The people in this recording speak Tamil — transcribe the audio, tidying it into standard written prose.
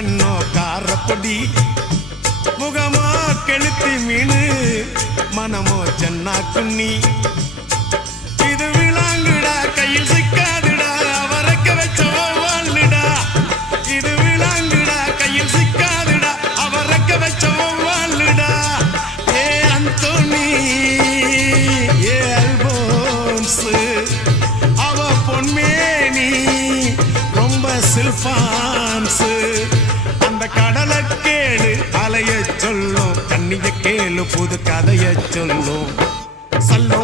கண்ணோ காரப்பொடி முகமோ கெளுத்தி மீனு மனமோ சென்னா குன்னி இது விளாங்குடா கையில் சிக்காதுடா அவரக்க வச்ச வாழ்டா இது விளாங்குடா கையில் சிக்காதுடா அவரக்க வச்ச வாழ்டா ஏ அந்தோனி ஏ அல்போன்ஸ் அவ பொன்மேனி ரொம்ப சில்பான்ஸ் அந்த கடலை கேளு அலைய சொல்லும் கண்ணிய கேளு புது கதைய சொல்லும் சல்லோ